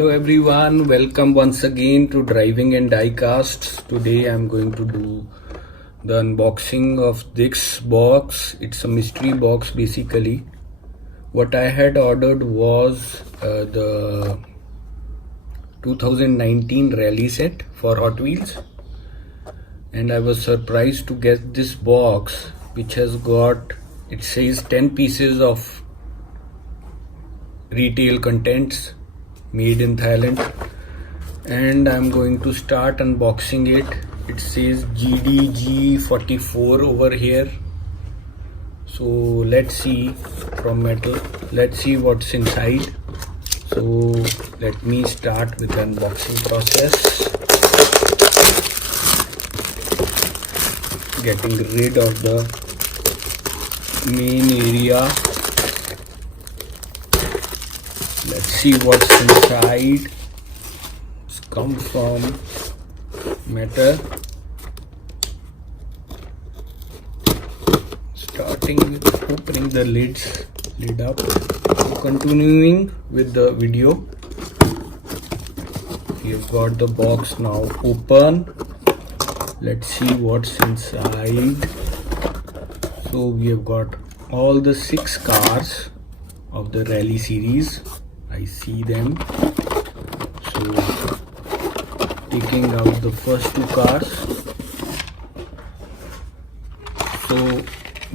Hello everyone, welcome once again to Driving and Diecasts. Today I'm going to do the unboxing of this box. It's a mystery box basically. What I had ordered was the 2019 rally set for Hot Wheels, and I was surprised to get this box which has got, it says 10 pieces of retail contents made in Thailand, and I'm going to start unboxing it. It says GDG44 over here, so let's see from Mattel. Let's see what's inside. So let me start with the unboxing process. Getting rid of the main area. Let's see what's inside. It's come from Mattel. Starting with opening the lid up. So continuing with the video. We've got the box now open. Let's see what's inside. So we have got all the 6 cars of the rally series. I see them. So taking out the first 2 cars. So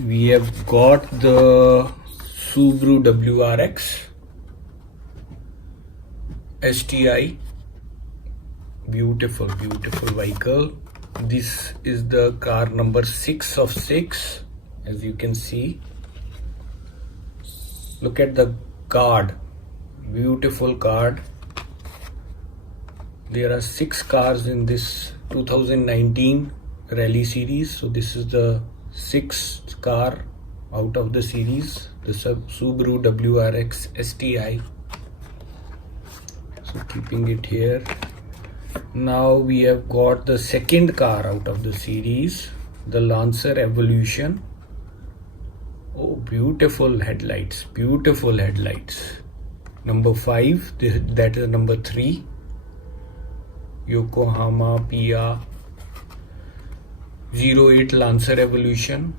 we have got the Subaru WRX STI. Beautiful vehicle. This is the car number 6 of 6, as you can see. Look at the card. Beautiful card. There are 6 cars in this 2019 rally series, so this is the 6th car out of the series, the Subaru WRX STI. So keeping it here. Now we have got the second car out of the series, the Lancer Evolution. Oh, beautiful headlights. Number 5, that is number 3, Yokohama Pia 08 Lancer Evolution.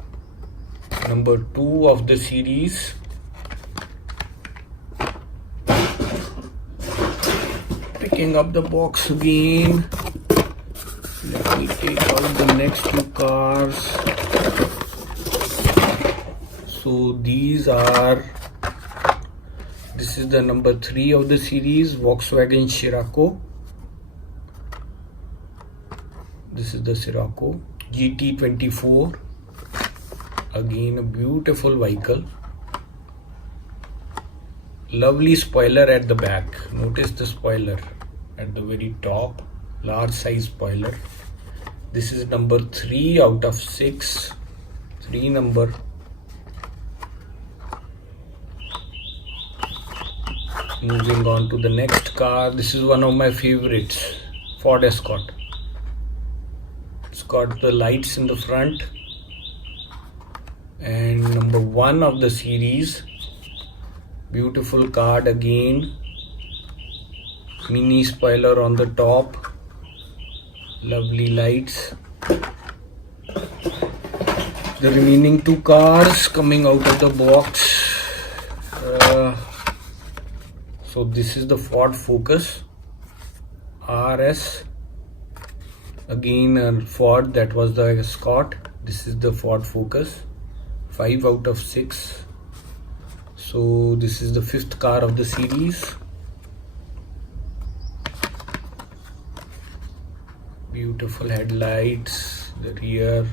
Number 2 of the series. Picking up the box again. Let me take out the next 2 cars. So this is the number 3 of the series, Volkswagen Sirocco. This is the Sirocco Gt 24. Again a beautiful vehicle. Lovely spoiler at the back. Notice the spoiler at the very top. Large size spoiler. This is number 3 out of 6. 3 number. Moving on to the next car. This is one of my favorites, Ford Escort. It's got the lights in the front, and number 1 of the series. Beautiful card again. Mini spoiler on the top. Lovely lights. The remaining 2 cars coming out of the box. So this is the Ford Focus RS. Again Ford, that was the Escort. This is the Ford Focus. 5 out of 6. So this is the 5th car of the series. Beautiful headlights, the rear.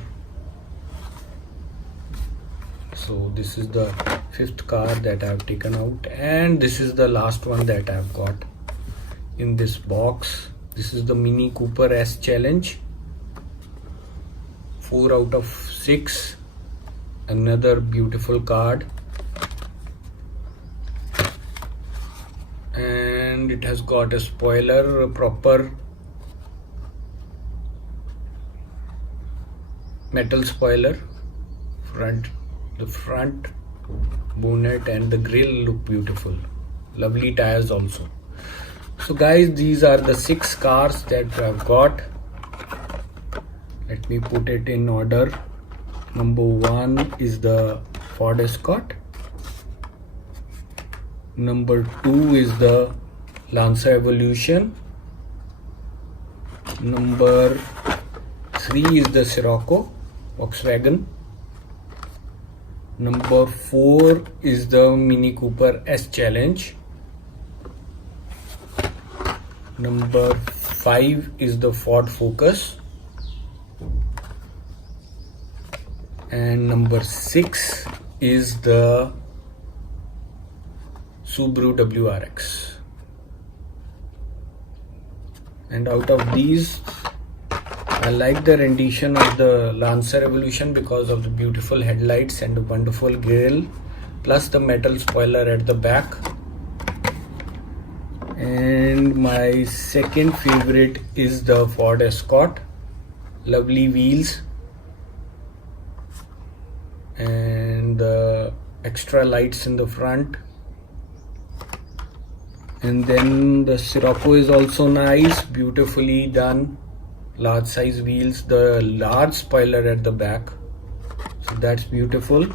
So this is the 5th car that I have taken out, and this is the last one that I have got in this box. This is the Mini Cooper S Challenge. 4 out of 6. Another beautiful card, and it has got a spoiler, a proper metal spoiler. The front bonnet and the grille look beautiful. Lovely tires also. So guys, these are the 6 cars that I've got. Let me put it in order. Number 1 is the Ford Escort. Number 2 is the Lancer Evolution. Number 3 is the Sirocco Volkswagen. Number 4 is the Mini Cooper S Challenge. Number 5 is the Ford Focus. And number 6 is the Subaru WRX. And out of these, I like the rendition of the Lancer Evolution because of the beautiful headlights and the wonderful grille, plus the metal spoiler at the back. And my second favorite is the Ford Escort. Lovely wheels and the extra lights in the front. And then the Sirocco is also nice, beautifully done. Large size wheels, the large spoiler at the back, so that's beautiful.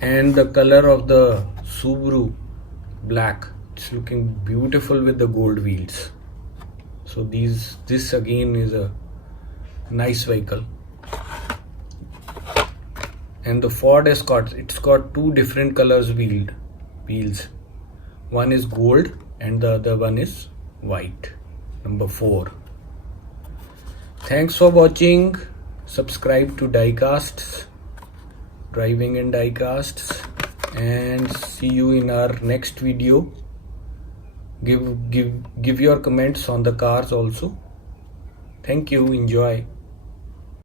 And the color of the Subaru, black, it's looking beautiful with the gold wheels. So this again is a nice vehicle. And the Ford Escort, it's got 2 different colors wheels. One is gold and the other one is white. Number 4. Thanks for watching. Subscribe to Diecasts, Driving and Diecasts, and see you in our next video. Give your comments on the cars also. Thank you. Enjoy.